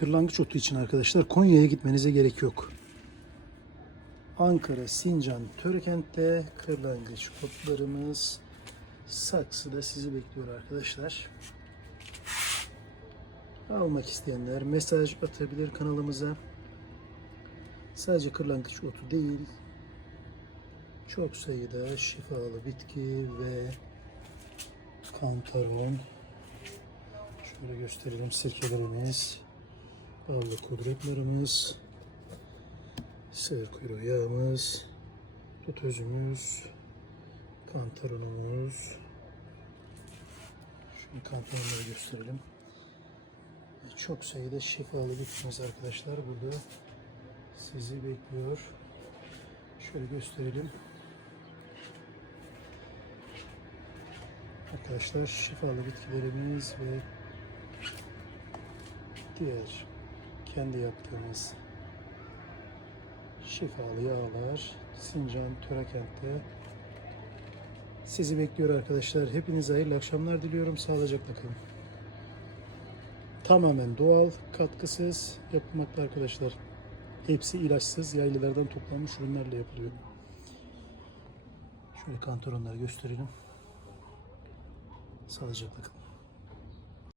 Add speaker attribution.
Speaker 1: Kırlangıç otu için arkadaşlar Konya'ya gitmenize gerek yok. Ankara, Sincan, Törkent'te kırlangıç otlarımız saksıda sizi bekliyor arkadaşlar. Almak isteyenler mesaj atabilir kanalımıza. Sadece kırlangıç otu değil, çok sayıda şifalı bitki ve kantaron. Şöyle gösterelim sirkelerimiz, ballı kudretlerimiz, sığır kuyruğu yağımız, tut özümüz, kantaronumuz. Şimdi kantaronları gösterelim. Çok sayıda şifalı bitkimiz arkadaşlar burada sizi bekliyor. Şöyle gösterelim. Arkadaşlar şifalı bitkilerimiz ve diğer kendi yaptığımız şifalı yağlar Sincan Törekent'te sizi bekliyor arkadaşlar. Hepinize hayırlı akşamlar diliyorum. Sağlıcakla kalın. Tamamen doğal, katkısız yapılmakta arkadaşlar. Hepsi ilaçsız yaylılardan toplanmış ürünlerle yapılıyor. Şöyle kantaronları gösterelim. Sağlıcakla kalın.